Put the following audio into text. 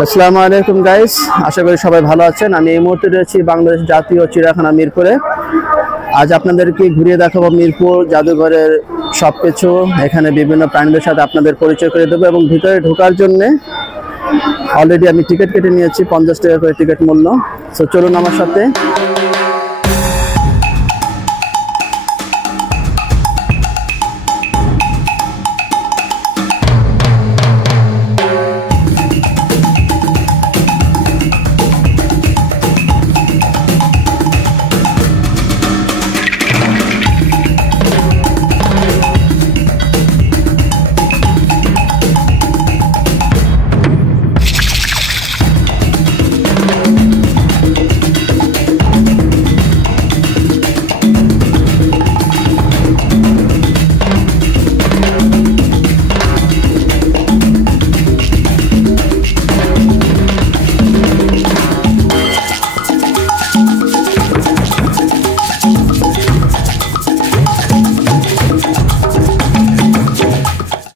আসসালামু আলাইকুম গাইস, আশা করি সবাই ভালো আছেন। আমি এই মুহূর্তে রয়েছি বাংলাদেশ জাতীয় চিড়িয়াখানা মিরপুরে। আজ আপনাদেরকে ঘুরিয়ে দেখাবো মিরপুর জাদুঘরের সবকিছু। এখানে বিভিন্ন প্রাণীদের সাথে আপনাদের পরিচয় করে দেবো এবং ভিতরে ঢোকার জন্য অলরেডি আমি টিকিট কেটে নিয়েছি, 50 টাকা করে টিকিট মূল্য। সো চলুন আমার সাথে।